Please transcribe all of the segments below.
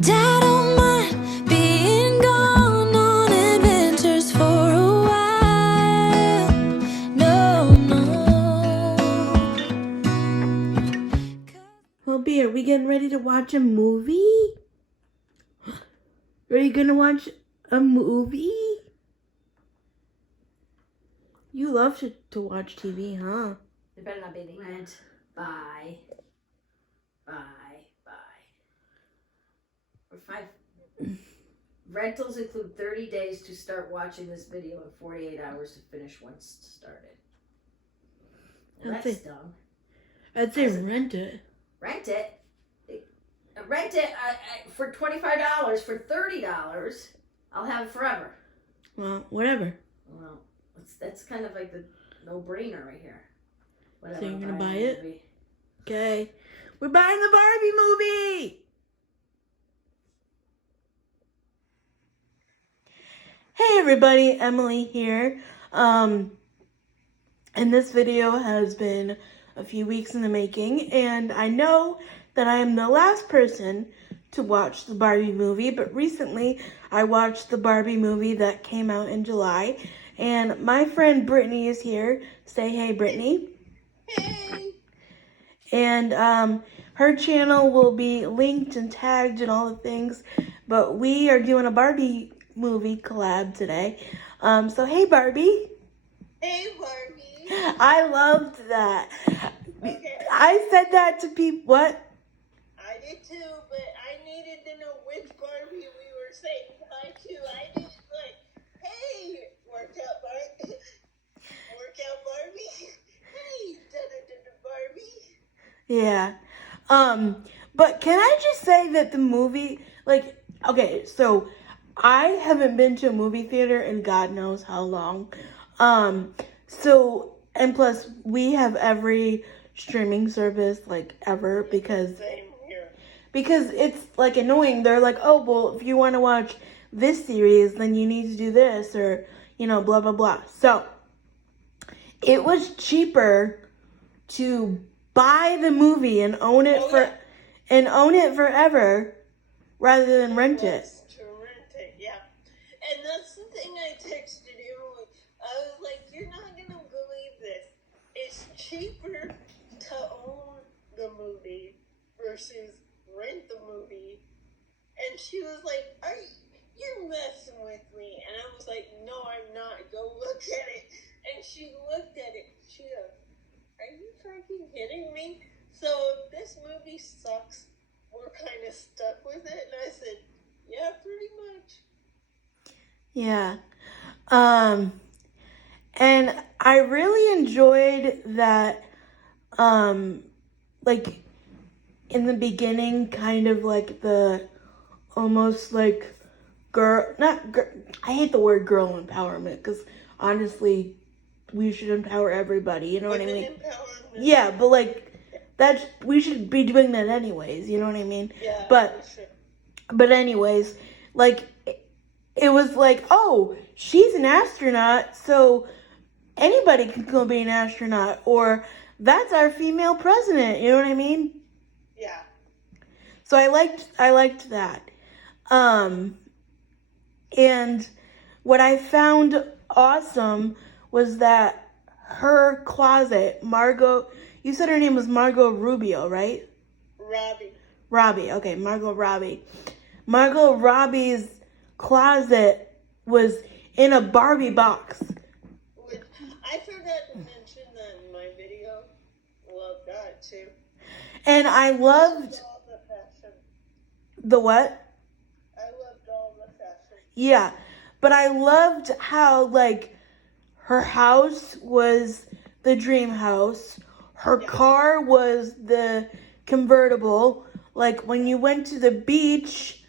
Dad don't mind being gone on adventures for a while. No, no. Well, B, are we getting ready to watch a movie? Are you gonna watch a movie? You love to watch TV, huh? It better not be the rent, buy. Or 5. Rentals include 30 days to start watching this video and 48 hours to finish once started. Well, that's dumb. I'd say rent it. Rent it? Rent it for $25. For $30, I'll have it forever. Well, whatever. Well, that's kind of like the no-brainer right here. Whatever, So you're gonna buy buy a it? movie. Okay. We're buying the Barbie movie! Hey everybody, Emily here. And this video has been a few weeks in the making, and I know that I am the last person to watch the Barbie movie, but recently I watched the Barbie movie that came out in July, and my friend Brittany is here. Say hey, Brittany. Hey! And her channel will be linked and tagged and all the things, but we are doing a Barbie movie collab today. So hey, Barbie. Hey, Barbie! I loved that. Okay. I said that to people. What? I did too, but I needed to know which Barbie we were saying hi to. I didn't hey, workout Barbie. Workout Barbie. Hey, da-da-da-da Barbie. Yeah. But can I just say that the movie, okay, so I haven't been to a movie theater in God knows how long. And plus we have every streaming service ever because Same here. it's annoying. They're like, oh, well, if you want to watch this series, then you need to do this or, blah, blah, blah. So it was cheaper to buy the movie and own it forever rather than rent it. To rent it, yeah. And that's the thing I texted Emily. I was like, you're not going to believe this. It's cheaper to own the movie versus rent the movie. And she was like, you're messing with me. And I was like, no, I'm not. Go look at it. And she looked at it. She goes, are you freaking kidding me? So if this movie sucks, we're kind of stuck with it. And I said, yeah, pretty much. Yeah. And I really enjoyed that, in the beginning, kind of the almost girl, I hate the word girl empowerment, because honestly, we should empower everybody, you know what I mean? Empowerment. Yeah, but we should be doing that anyways, you know what I mean? Yeah, But anyways, it was oh, she's an astronaut, so anybody can go be an astronaut, or that's our female president, you know what I mean? Yeah. So I liked that. And what I found awesome was that her closet, Margot, you said her name was Margot Rubio, right? Robbie. Okay, Margot Robbie. Margot Robbie's closet was in a Barbie box. I forgot to mention that in my video. Love that too. And I loved All the fashion. the what? I loved all the fashion. Yeah, but I loved how her house was the dream house. Her car was the convertible. When you went to the beach,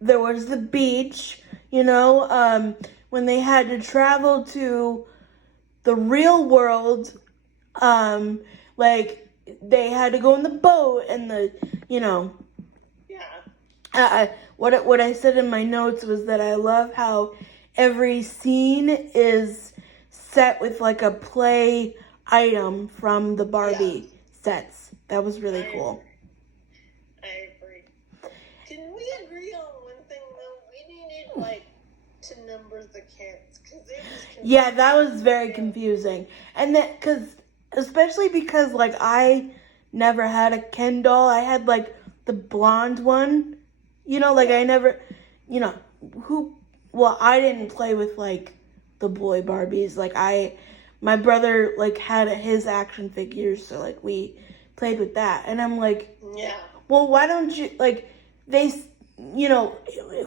there was the beach, when they had to travel to the real world, they had to go in the boat and Yeah. What I said in my notes was that I love how every scene is set with a play item from the Barbie sets. That was really cool. I agree. Can we agree on one thing though? We needed like to number the cats because it was confusing. Yeah, that was very confusing. And that, especially because, like, I never had a Ken doll. I had, like, the blonde one. You know, like, I never, you know, I didn't play with, like, the boy Barbies. Like, my brother, like, had his action figures, so, like, we played with that. And I'm like, Yeah. well, why don't you, like, you know,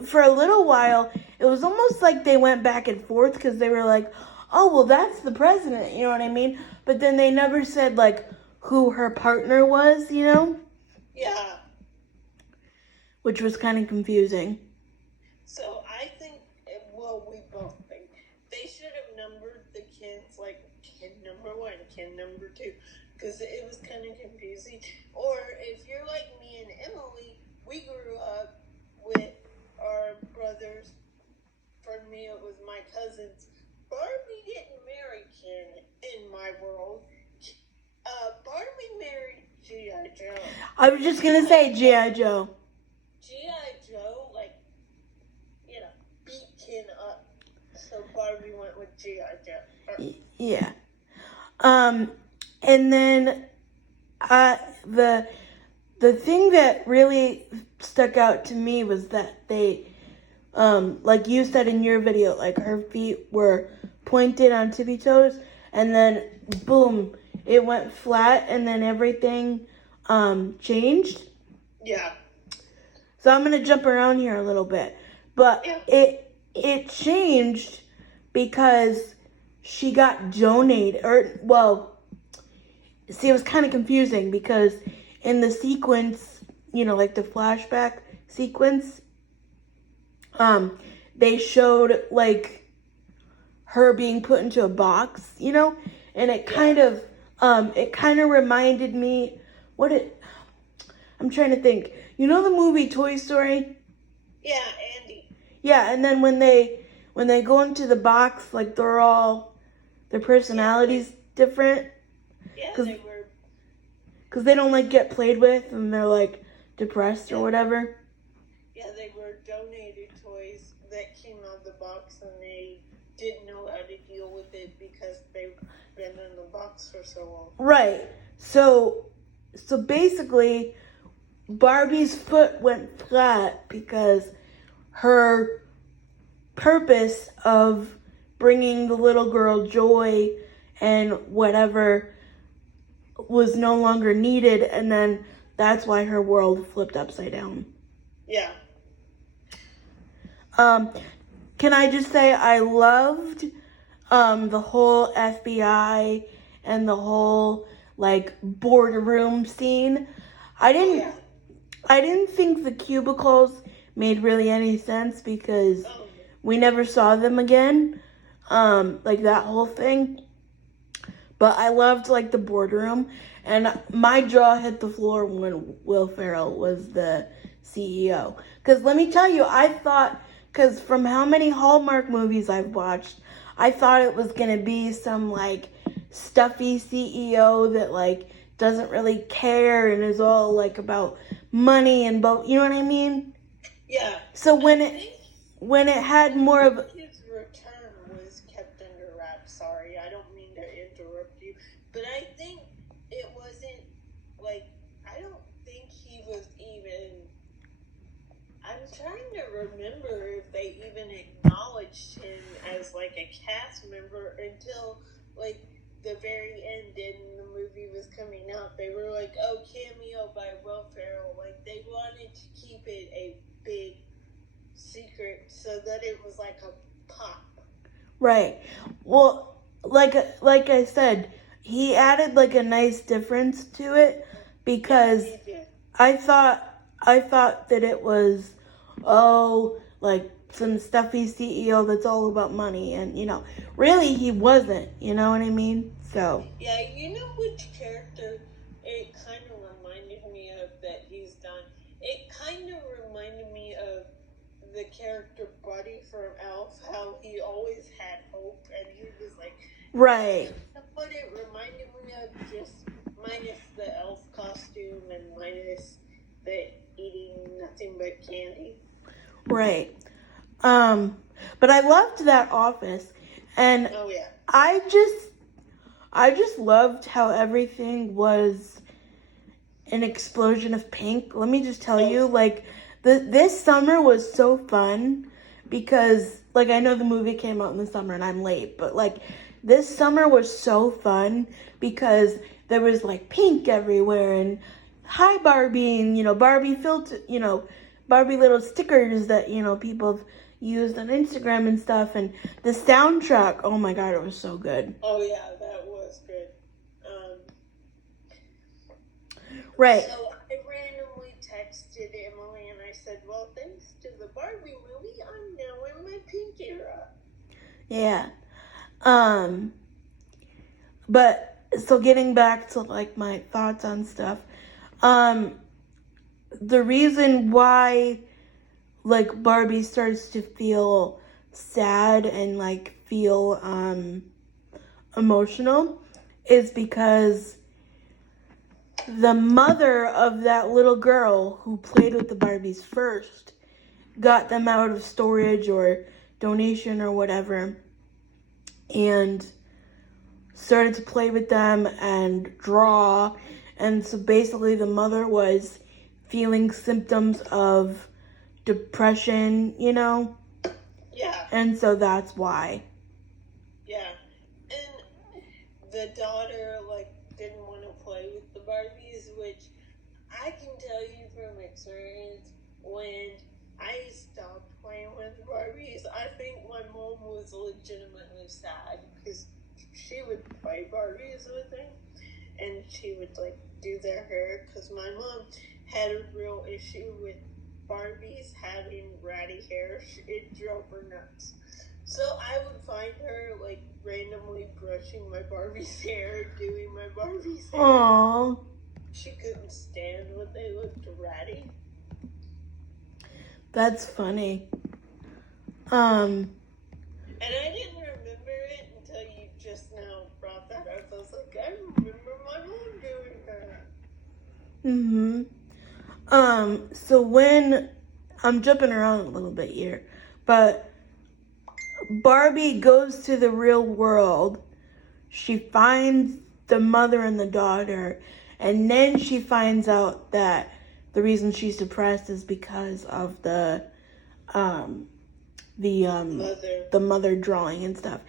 for a little while, it was almost like they went back and forth because they were like, oh, well, that's the president, you know what I mean? But then they never said, like, who her partner was, you know? Yeah. Which was kind of confusing. So I think, well, we both think they should have numbered the kids like kid number 1, kid number 2, because it was kind of confusing. Or if you're like me and Emily, we grew up with our brothers. For me, it was my cousins. Barbie didn't marry Ken in my world. Barbie married G.I. Joe. I was just going to say G.I. Joe. G.I. Joe, like, you know, beat Ken up. So Barbie went with G.I. Joe. Yeah. And then the thing that really stuck out to me was that they, like you said in your video, like her feet were pointed on tippy toes, and then boom, it went flat, and then everything changed. Yeah. So I'm gonna jump around here a little bit, but it changed because she got donated, or well, see, it was kind of confusing because in the sequence, you know, like the flashback sequence, they showed like her being put into a box, you know, and it kind of reminded me I'm trying to think. You know the movie Toy Story? Yeah, Andy. Yeah, and then when they go into the box, like their personalities different. Yeah, they were. Because they don't like get played with, and they're like depressed or whatever. Yeah, they were donated toys that came out of the box, and they didn't know how to deal with it because they've been in the box for so long. Right. So basically, Barbie's foot went flat because her purpose of bringing the little girl joy and whatever was no longer needed, and then that's why her world flipped upside down. Yeah. Can I just say I loved the whole FBI and the whole like boardroom scene. I didn't think the cubicles made really any sense because we never saw them again. Like that whole thing. But I loved like the boardroom, and my jaw hit the floor when Will Ferrell was the CEO. Because let me tell you, I thought, because from how many Hallmark movies I've watched, I thought it was going to be some like stuffy CEO that like doesn't really care and is all like about money and you know what I mean? Yeah. So when it had more of his return was kept under wraps. Sorry, I don't mean to interrupt you, but I think it wasn't like I don't think he was even. I'm trying to remember if they even acknowledged him as like a cast member until like the very end and the movie was coming out. They were like, oh, cameo by Will Ferrell. Like they wanted to keep it a big secret so that it was like a pop. Right. Well, like I said, he added like a nice difference to it because I thought that it was like some stuffy CEO that's all about money, and you know, really he wasn't, you know what I mean? So yeah, you know which character it kind of reminded me of that he's done? It kind of reminded me of the character Buddy from Elf, how he always had hope, and he was like, right. What it reminded me of, just minus the elf costume and minus the eating nothing but candy. Right. But I loved that office, and Oh yeah. I just loved how everything was an explosion of pink. Let me just tell you, like, this summer was so fun because, like, I know the movie came out in the summer and I'm late, but, like, this summer was so fun because there was, like, pink everywhere and hi Barbie and, Barbie filter, Barbie little stickers that, people have used on Instagram and stuff, and the soundtrack, oh my god, it was so good. Oh yeah, that was good. Right. So I randomly texted Emily and I said, well, thanks to the Barbie movie, I'm now in my pink era. Yeah. But so getting back to like my thoughts on stuff, the reason why like Barbie starts to feel sad and like feel emotional is because the mother of that little girl who played with the Barbies first got them out of storage or donation or whatever and started to play with them and draw. And so basically the mother was feeling symptoms of depression, Yeah. And so that's why. Yeah. And the daughter, like, didn't want to play with the Barbies, which I can tell you from experience, when I stopped playing with Barbies, I think my mom was legitimately sad because she would play Barbies with me and she would, like, do their hair because my mom had a real issue with Barbies having ratty hair. It drove her nuts. So I would find her, like, randomly brushing my Barbie's hair, doing my Barbie's hair. Aww. She couldn't stand when they looked ratty. That's funny. And I didn't remember it until you just now brought that up. I was like, I remember my mom doing that. So when I'm jumping around a little bit here, but Barbie goes to the real world. She finds the mother and the daughter, and then she finds out that the reason she's depressed is because of the mother drawing and stuff.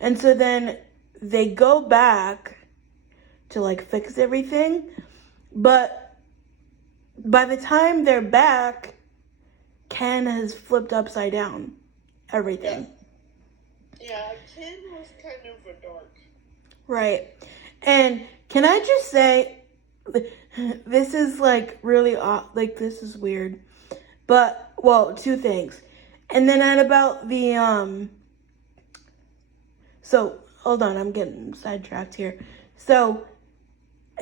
And so then they go back to like fix everything, but by the time they're back, Ken has flipped upside down everything. Yeah, Ken was kind of a dork. Right. And can I just say, this is like really like this is weird. But well, two things. And then at about the so hold on, I'm getting sidetracked here. So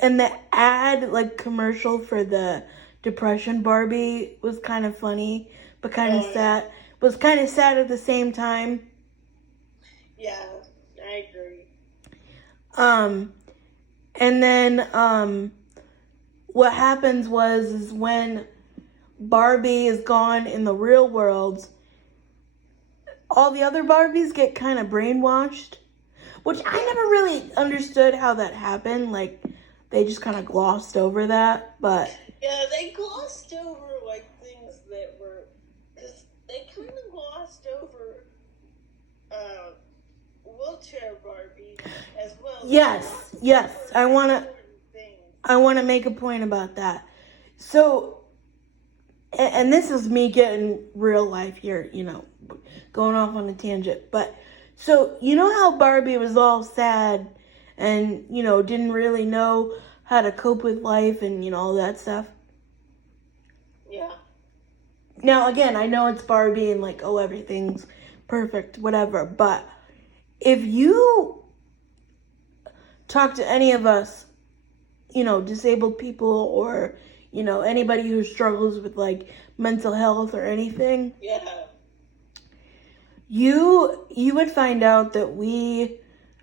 and the ad like commercial for the Depression Barbie was kind of funny, but kind of sad. Was kind of sad at the same time. Yeah, I agree. And then what happens is when Barbie is gone in the real world, all the other Barbies get kind of brainwashed, which I never really understood how that happened. Like, they just kind of glossed over that, but... Yeah, they glossed over, like, things that were... Because they kind of glossed over wheelchair Barbie as well. Yes. I want to make a point about that. So, and this is me getting real life here, going off on a tangent. But, so, you know how Barbie was all sad and, didn't really know how to cope with life and, all that stuff? Yeah. Now, again, I know it's Barbie and, like, oh, everything's perfect, whatever. But if you talk to any of us, disabled people or, anybody who struggles with, like, mental health or anything, you would find out that we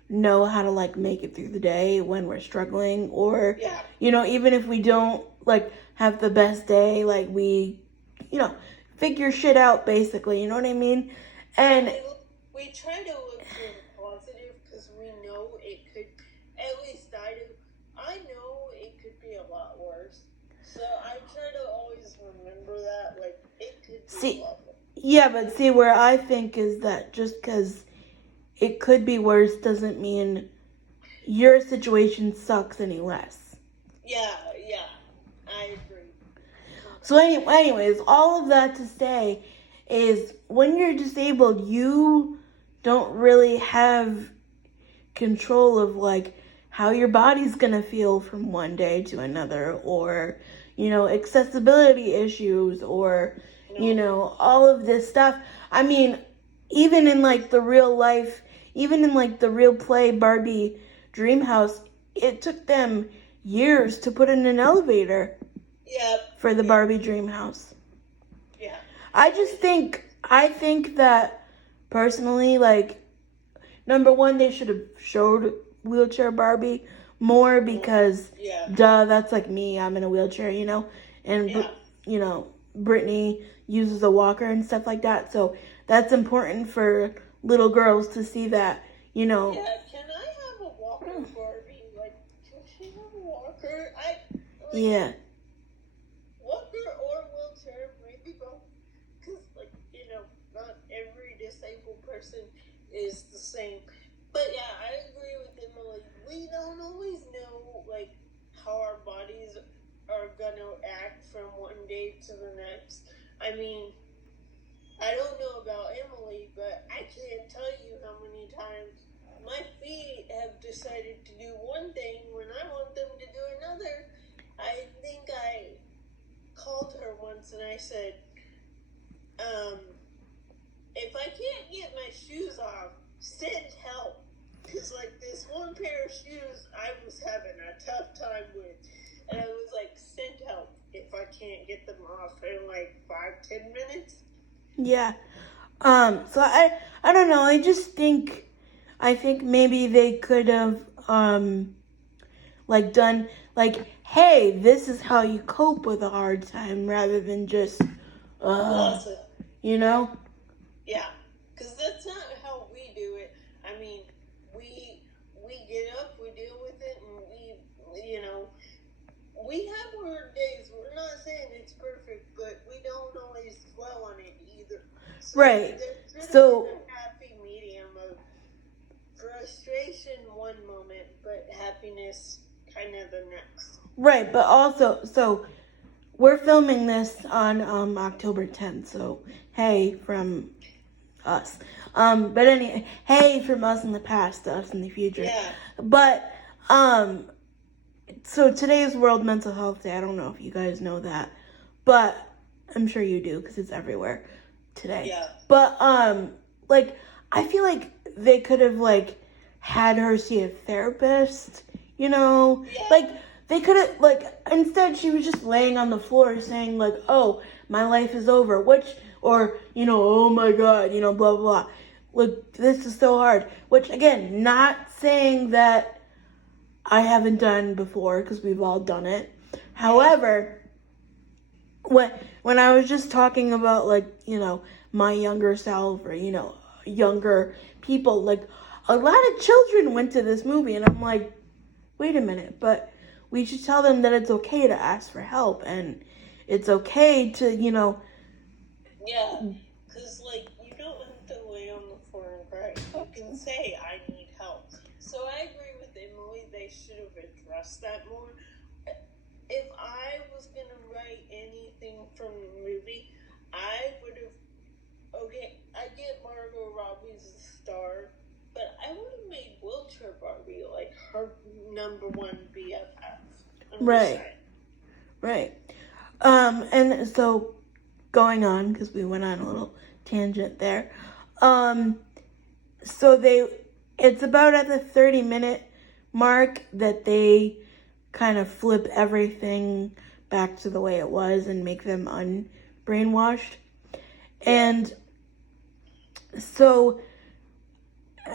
know how to, like, make it through the day when we're struggling or, even if we don't, like, have the best day, like, we, figure shit out, basically, you know what I mean? And we try to look for the positive because we know it could, at least I know it could be a lot worse. So I try to always remember that, like, it could be a lot worse. Yeah, but see, where I think is that just because it could be worse doesn't mean your situation sucks any less. Yeah, I agree. So anyways, all of that to say is when you're disabled, you don't really have control of like how your body's gonna feel from one day to another, or accessibility issues, or all of this stuff. I mean, even in like the real life, even in like the real play Barbie Dream House, it took them years to put in an elevator. Yep. For the Barbie Dream House. Yeah. I think that personally, like, number one, they should have showed wheelchair Barbie more because, duh, that's like me. I'm in a wheelchair, and, Brittany uses a walker and stuff like that. So that's important for little girls to see that, Yeah, can I have a walker Barbie? Like, can she have a walker? Yeah. Walker or wheelchair, maybe both. Because, like, not every disabled person is the same. But yeah, I agree with Emily. We don't always know, like, how our bodies are gonna act from one day to the next. I mean, I don't know about Emily, but I can't tell you how many times my feet have decided to do one thing when I want them to do another. I think I called her once and I said, if I can't get my shoes off, send help. Because, like, this one pair of shoes I was having a tough time with. And I was like, send help if I can't get them off in, like, 5-10 minutes. Yeah. So I don't know. I think maybe they could have, like, done, like, hey, this is how you cope with a hard time, rather than just, Yeah, because that's not how we do it. I mean, we get up, we deal with it, and we have hard days. We're not saying it's perfect, but we don't always dwell on it either. So right. There's So a happy medium of frustration one moment, but happiness kind of the next. Right, but also, so we're filming this on October 10th. So hey, from us. But anyway, hey from us in the past to us in the future. Yeah. But so today is World Mental Health Day. I don't know if you guys know that, but I'm sure you do because it's everywhere today. Yeah. But like I feel like they could have like had her see a therapist, Yeah. like they could have like instead she was just laying on the floor saying like, oh, my life is over, or oh my god, blah blah blah. Look, this is so hard. Which again, not saying that I haven't done before because we've all done it. However, when I was just talking about like my younger self or younger people, like a lot of children went to this movie, and I'm like, wait a minute, but we should tell them that it's okay to ask for help, and it's okay to Yeah, because, like, you don't have to lay on the floor and cry. You can say, I need help. So I agree with Emily. They should have addressed that more. If I was going to write anything from the movie, I would have, okay, I get Margot Robbie's a star, but I would have made wheelchair Barbie, like, her number one BFF. Right. And so going on, because we went on a little tangent there. So it's about at the 30-minute mark that they kind of flip everything back to the way it was and make them unbrainwashed. And so,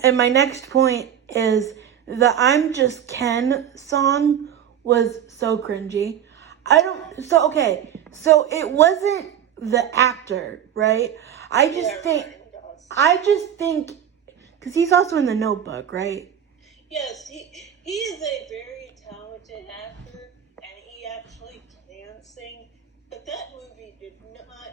and my next point is the I'm Just Ken song was so cringy. So it wasn't the actor, right? I just Yeah, think, Ryan Gosling. I just think, because he's also in The Notebook, right? Yes, he is a very talented actor, and he actually can sing. But that movie did not.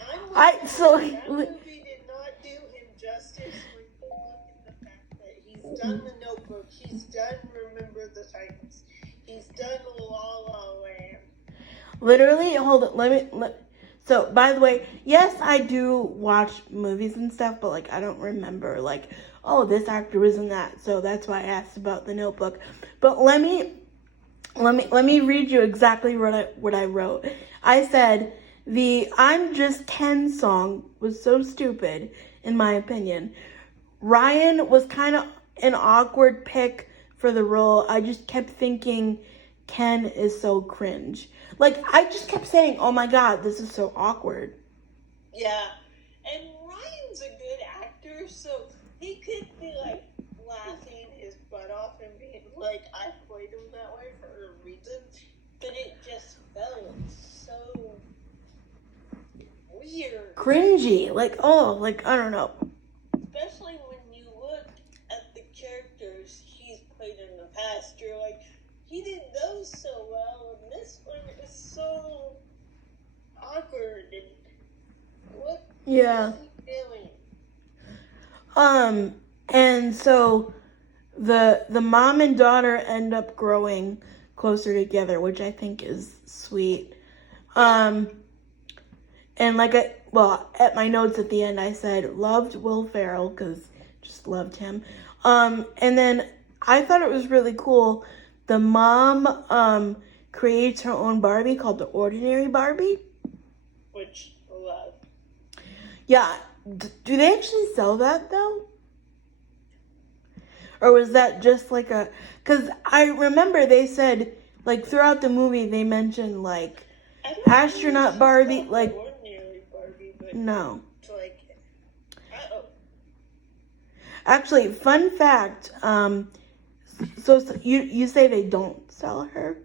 That movie did not do him justice when you look at the fact that he's done The Notebook, he's done Remember the Titans, he's done La La Land. Literally, hold on, so, by the way, yes, I do watch movies and stuff, but, like, I don't remember, like, oh, this actor was in that, so that's why I asked about The Notebook. But let me read you exactly what I wrote. I said, the I'm Just Ken song was so stupid, in my opinion. Ryan was kind of an awkward pick for the role. I just kept thinking Ken is so cringe. Like, I just kept saying, oh my god, this is so awkward. Yeah, and Ryan's a good actor, so he could be like laughing his butt off and being like, I played him that way for a reason, but it just felt so weird. Cringy. Like, oh, like, I don't know. Especially when you look at the characters he's played in the past, you're like, he did those so well, and this one is so awkward, and what Yeah. is he doing? And so the mom and daughter end up growing closer together, which I think is sweet. And at my notes at the end, I said loved Will Ferrell because just loved him. And then I thought it was really cool. The mom creates her own Barbie called the Ordinary Barbie. Which I love. Yeah. Do they actually sell that though? Or was that just like a... Because I remember they said, like, throughout the movie, they mentioned, like, astronaut Barbie, like... Ordinary Barbie, but no. Like, Actually, fun fact, so you say they don't sell her?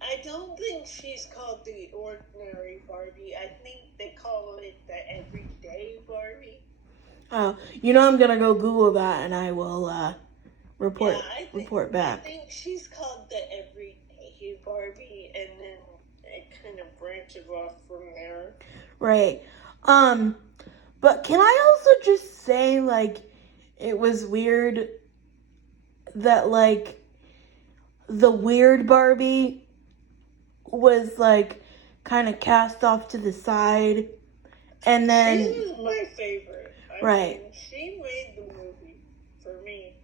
I don't think she's called the Ordinary Barbie. I think they call it the Everyday Barbie. Oh, I'm gonna go Google that and I will report back. I think she's called the Everyday Barbie, and then it kind of branches off from there. Right. But can I also just say, like, it was weird that, like, the weird Barbie was, like, kind of cast off to the side, and then... She was my favorite. Right. She made the movie for me.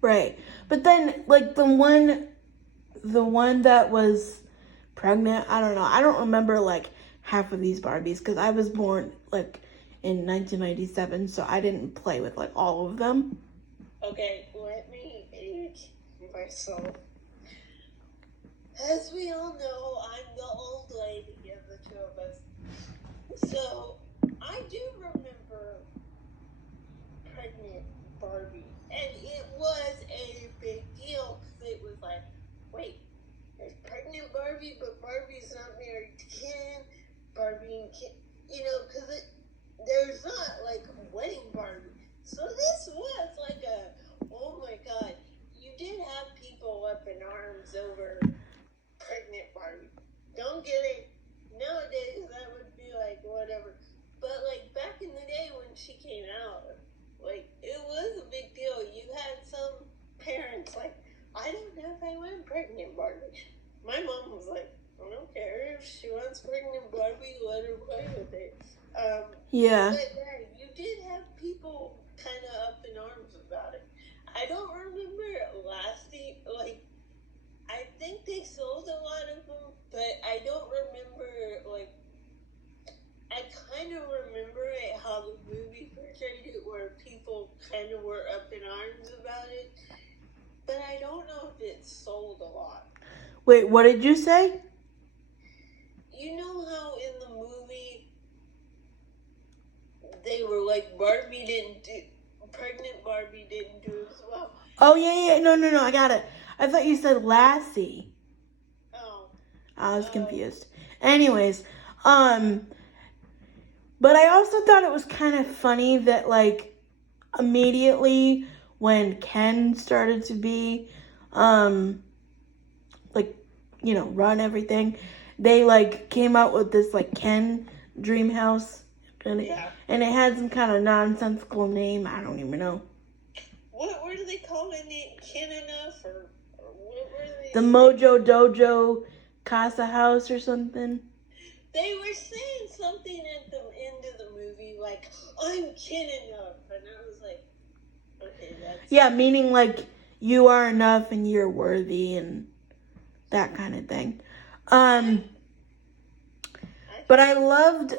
Right. But then, like, the one that was pregnant, I don't know. I don't remember, like, half of these Barbies, because I was born, like, in 1997, so I didn't play with, like, all of them. Okay, let me age myself. As we all know, I'm the old lady of the two of us. So, I do remember pregnant Barbie. And it was a big deal, because it was like, wait, there's pregnant Barbie, but Barbie's not married to Ken. Barbie and Ken, because there's not, like, wedding Barbie. So this was like oh my god, you did have people up in arms over pregnant Barbie. Don't get it. Nowadays, that would be like, whatever. But, like, back in the day when she came out, like, it was a big deal. You had some parents like, I don't know if I want pregnant Barbie. My mom was like, I don't care. If she wants pregnant Barbie, let her play with it. Yeah. But yeah, you did have people kind of up in arms about it. I don't remember it lasting, like, I think they sold a lot of them, but I don't remember, like, I kind of remember it how the movie portrayed it, where people kind of were up in arms about it, but I don't know if it sold a lot. Wait, what did you say? You know how in the movie they were like, pregnant Barbie didn't do as well. Oh, yeah, no, I got it. I thought you said Lassie. Oh. I was confused. Anyways, but I also thought it was kind of funny that, like, immediately when Ken started to be, like, you know, run everything, they, like, came out with this, like, Ken dream house, and it had some kind of nonsensical name. I don't even know. What were they calling it? Ken enough, or what were they? The Mojo Dojo Casa House or something. They were saying something at the end of the movie, like, I'm Ken enough. And I was like, okay, that's... Yeah, meaning, like, you are enough and you're worthy and that kind of thing. But I loved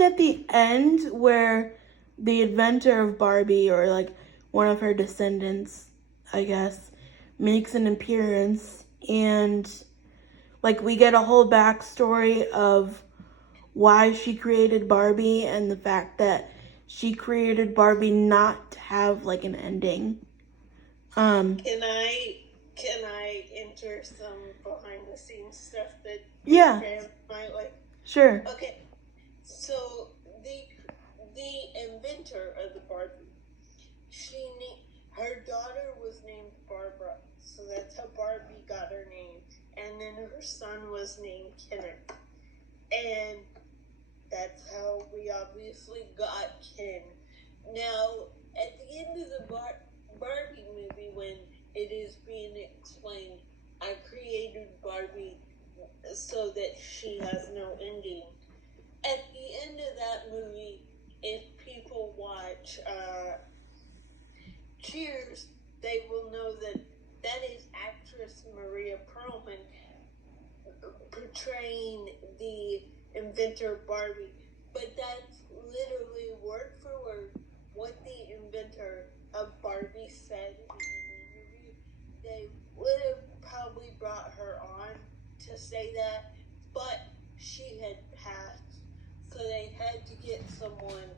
at the end where the inventor of Barbie, or like one of her descendants, I guess, makes an appearance, and like we get a whole backstory of why she created Barbie and the fact that she created Barbie not to have like an ending. Can I enter some behind the scenes stuff that fans might like? Sure. Okay, so the inventor of the Barbie, her daughter was named Barbara, so that's how Barbie got her name, and then her son was named Kenneth, and that's how we obviously got Ken. Now, at the end of the Barbie movie, when it is being explained, I created Barbie so that she has no ending. At the end of that movie, if people watch Cheers, they will know that is actress Maria Perlman portraying the inventor Barbie. But that's literally word for word what the inventor of Barbie said in the movie. They would have probably brought her on to say that, but she had passed, so they had to get someone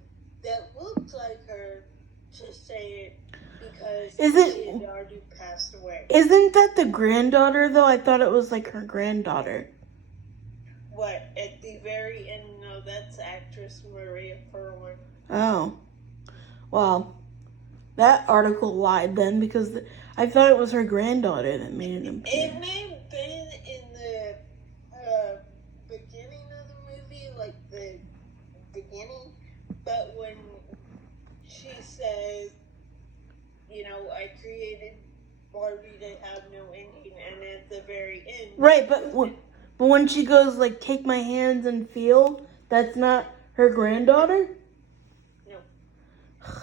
that looked like her to say it because she had already passed away. Isn't that the granddaughter though? I thought it was like her granddaughter. What, at the very end? No, that's actress Maria Perlman. Oh. Well, that article lied then, because I thought it was her granddaughter that made an appearance. It may have been in the beginning of the movie, like the beginning, but when she says, you know, I created Barbie to have no ending, and at the very end... Right, but when she goes, like, take my hands and feel, that's not her granddaughter? No.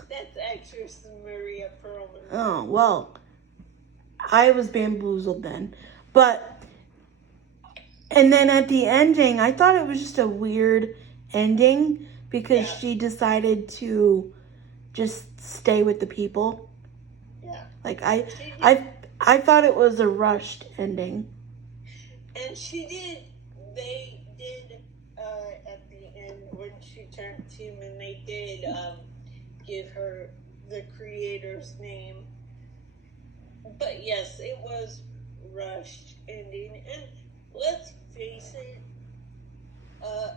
That's actress Maria Perlman. Oh, well, I was bamboozled then. But, and then at the ending, I thought it was just a weird ending because she decided to just stay with the people. Yeah. Like, I thought it was a rushed ending. And she did, they did, at the end, when she turned human, they did give her the creator's name. But yes, it was rushed ending. And let's face it,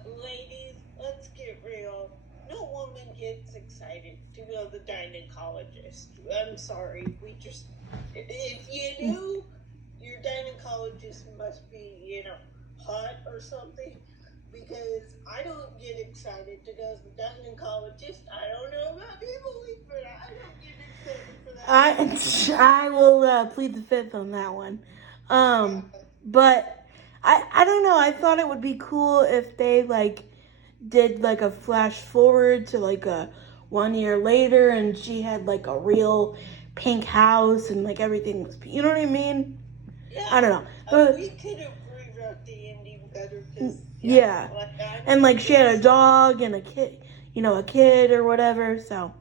ladies, let's get real. No woman gets excited to go to the gynecologist. I'm sorry, if you knew, your gynecologist must be, you know, hot or something, because I don't get excited to go to the gynecologist. I don't know about people, but I don't get excited for that. I will plead the fifth on that one. But I don't know. I thought it would be cool if they like did like a flash forward to like a 1 year later, and she had like a real pink house and like everything was, you know what I mean? Yeah. I don't know. But we could have rewrote the ending better, because and like she had a dog and a kid, you know, a kid or whatever. So,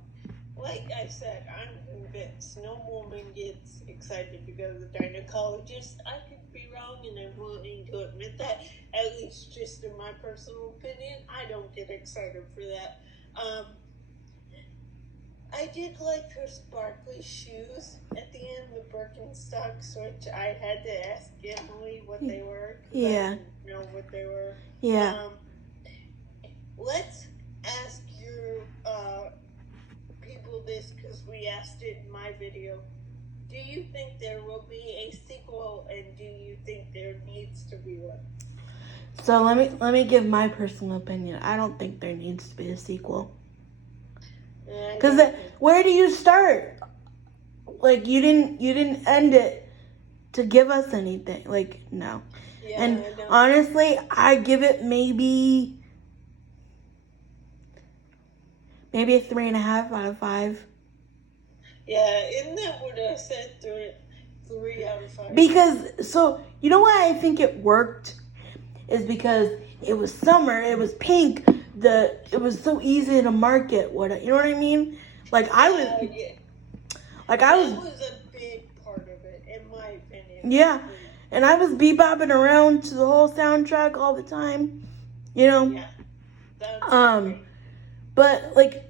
like I said, I'm convinced no woman gets excited to go to the gynecologist. I could be wrong, and I'm willing to admit that. At least, just in my personal opinion, I don't get excited for that. I did like her sparkly shoes at the end, the Birkenstocks, which I had to ask Emily what they were. Yeah. I didn't know what they were. Yeah. Let's ask your people this because we asked it in my video. Do you think there will be a sequel, and do you think there needs to be one? So let me give my personal opinion. I don't think there needs to be a sequel. Because where do you start? Like you didn't end it to give us anything. Like no. Yeah, And I know. honestly, I give it maybe a 3.5 out of 5. Yeah, isn't that what I said? 3 out of 5. Because so you know why I think it worked is because it was summer, it was pink, it was so easy to market. You know what I mean? Like I was, That was a big part of it, in my opinion. Yeah, and I was bebopping around to the whole soundtrack all the time. You know. Yeah. That's great. But like,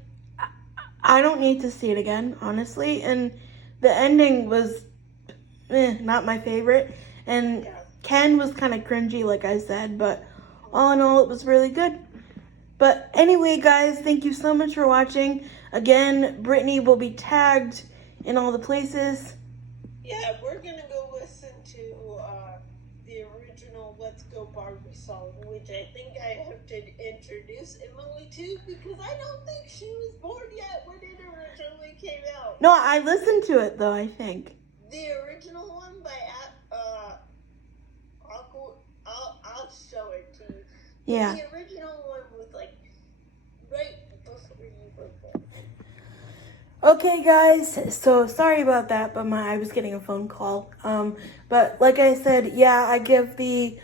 I don't need to see it again, honestly. And the ending was not my favorite. And Yeah. Ken was kind of cringy, like I said. But all in all, it was really good. But anyway, guys, thank you so much for watching. Again, Brittany will be tagged in all the places. Yeah, we're going to go listen to the original Let's Go Barbie song, which I think I have to introduce Emily to because I don't think she was born yet when it originally came out. No, I listened to it, though, I think. The original one by I'll show it to you. Yeah. The original one was like right before you were born. Okay, guys, so sorry about that, but I was getting a phone call. But like I said, yeah, I give the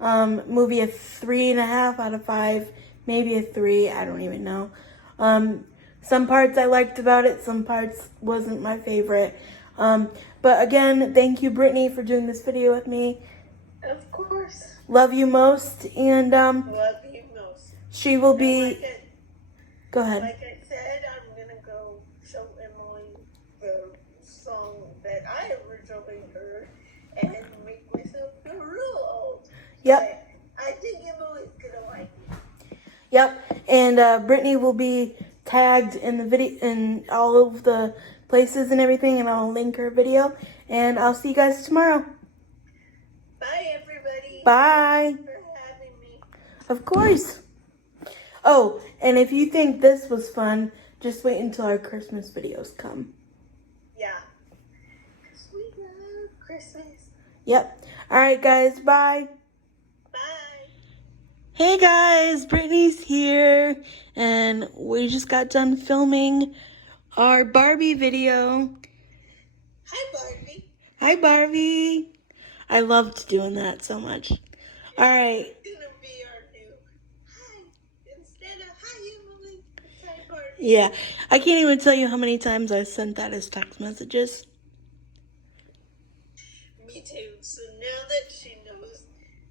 movie a 3.5 out of 5, maybe a 3, I don't even know. Some parts I liked about it, some parts wasn't my favorite. But again, thank you, Brittany, for doing this video with me. Of course. Love you most, and Love you most. she will be... Go ahead. Like I said, I'm going to go show Emily the song that I originally heard and make myself feel real old. Yep. But I think Emily's going to like it. Yep. And Brittany will be tagged in the video, in all of the places and everything, and I'll link her video. And I'll see you guys tomorrow. Bye, everybody. Bye. Thanks for having me. Of course. Oh, and if you think this was fun, just wait until our Christmas videos come. Yeah. Because we love Christmas. Yep. All right, guys. Bye. Bye. Hey, guys. Brittany's here. And we just got done filming our Barbie video. Hi, Barbie. Hi, Barbie. I loved doing that so much. All right. It's going to be our new hi. Instead of hi, Emily, it's hi, Barbie. Yeah. I can't even tell you how many times I sent that as text messages. Me too. So now that she knows,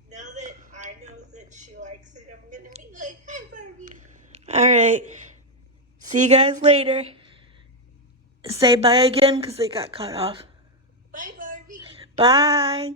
now that I know that she likes it, I'm going to be like, hi, Barbie. All right. See you guys later. Say bye again because they got cut off. Bye, Barbie. Bye.